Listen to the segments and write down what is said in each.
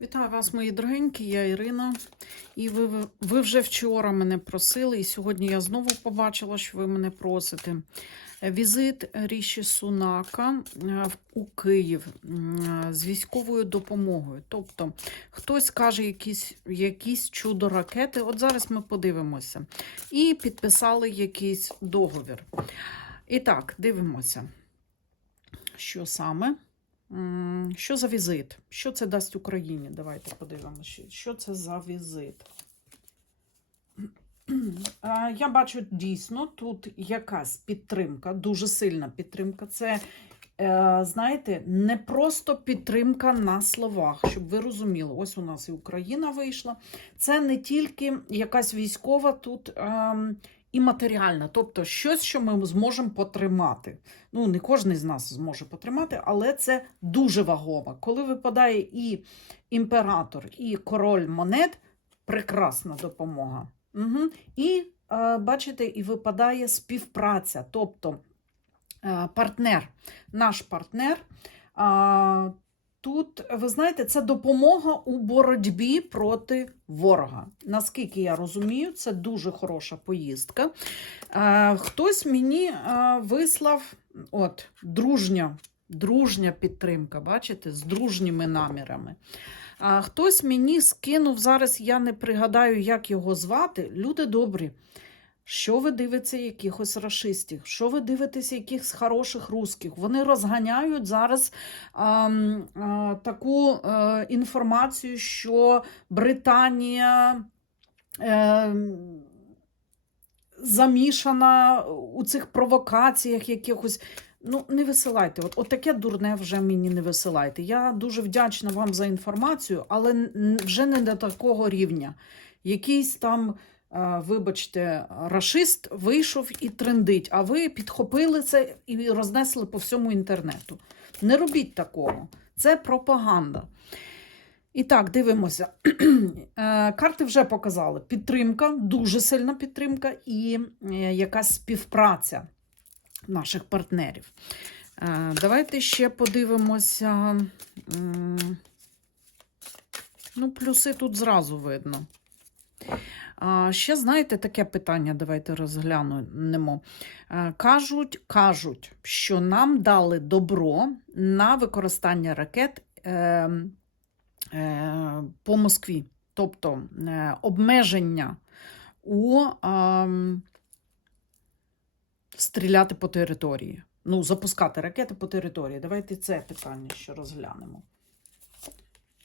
Вітаю вас, мої дорогенькі, я Ірина. І ви, ви- вже вчора мене просили, і сьогодні я знову побачила, що ви мене просите. Візит Ріші Сунака е, у Київ е, з військовою допомогою. Тобто хтось каже якісь, якісь чудо ракети. От зараз ми подивимося. І підписали якийсь договір. І так, дивимося, що саме. Що за візит? Що це дасть Україні? Давайте подивимося, що це за візит. Я бачу дійсно тут якась підтримка, дуже сильна підтримка. Це, е, знаєте, не просто підтримка на словах, щоб ви розуміли. Ось у нас і Україна вийшла. Це не тільки якась військова тут ем, і матеріальна, тобто щось, що ми зможемо потримати. Ну, не кожен з нас зможе потримати, але це дуже вагомо. Коли випадає і імператор, і король монет, прекрасна допомога. Угу. І е, бачите, і випадає співпраця, тобто е, партнер, наш партнер. Тут, ви знаєте, це допомога у боротьбі проти ворога. Наскільки я розумію, це дуже хороша поїздка. Е, Хтось мені е, вислав от, дружня, дружня підтримка, бачите, з дружніми намірами. А хтось мені скинув, зараз я не пригадаю, як його звати. Люди добрі. Що ви дивитеся якихось рашистів? Що ви дивитеся якихось хороших русських? Вони розганяють зараз а, а, таку е, інформацію, що Британія е, замішана у цих провокаціях якихось. Ну, не висилайте. От, от таке дурне вже мені не висилайте. Я дуже вдячна вам за інформацію, але вже не до такого рівня. Якийсь там, вибачте, рашист вийшов і трендить, а ви підхопили це і рознесли по всьому інтернету. Не робіть такого. Це пропаганда. І так, дивимося. Е, Карти вже показали. Підтримка, дуже сильна підтримка і е, якась співпраця наших партнерів. Е, Давайте ще подивимося. Ну, плюси тут зразу видно. А, ще, знаєте, таке питання, давайте розглянемо. Е, Кажуть, кажуть, що нам дали добро на використання ракет е, е, по Москві. Тобто е, обмеження у ем, стріляти по території. Ну, запускати ракети по території. Давайте це питання ще розглянемо.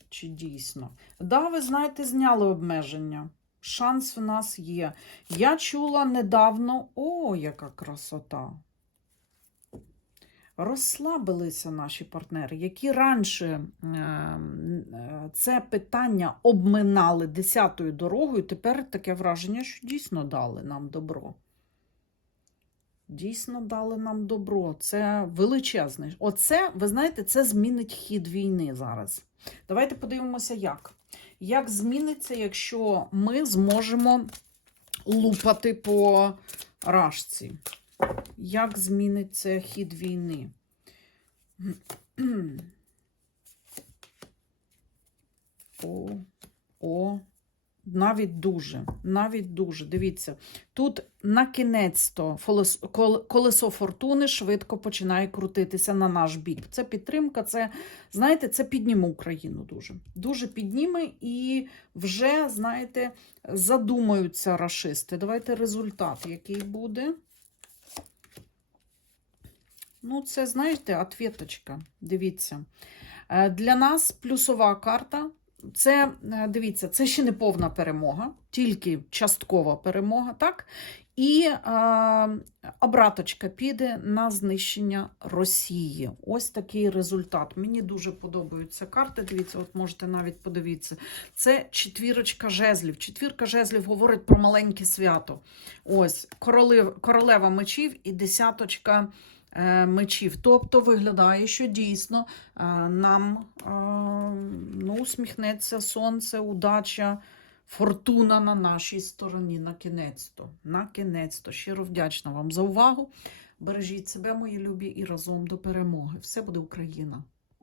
Чи дійсно? Да, ви знаєте, зняли обмеження. Шанс в нас є. Я чула недавно, о, яка красота. Розслабилися наші партнери, які раніше е, е, це питання обминали десятою дорогою. Тепер таке враження, що дійсно дали нам добро. Дійсно дали нам добро. Це величезне. Оце, ви знаєте, це змінить хід війни зараз. Давайте подивимося, як. Як зміниться, якщо ми зможемо лупати по рашці? Як зміниться хід війни? О, о, навіть дуже, навіть дуже. Дивіться, тут на кінець-то колесо фортуни швидко починає крутитися на наш бік. Це підтримка, це, знаєте, це підніме Україну дуже. Дуже підніме і вже, знаєте, задумаються рашисти. Давайте результат, який буде. Ну, це, знаєте, ответочка. Дивіться. Е, Для нас плюсова карта. Це, е, дивіться, це ще не повна перемога, тільки часткова перемога, так? І е, обраточка піде на знищення Росії. Ось такий результат. Мені дуже подобаються карти. Дивіться, от можете навіть подивитися. Це четвірочка жезлів. Четвірка жезлів говорить про маленьке свято. Ось королев, королева мечів і десяточка мечів. Тобто виглядає, що дійсно е, нам е, ну, усміхнеться сонце, удача, фортуна на нашій стороні. На кінець-то. На кінець-то. Щиро вдячна вам за увагу. Бережіть себе, мої любі, і разом до перемоги. Все буде Україна!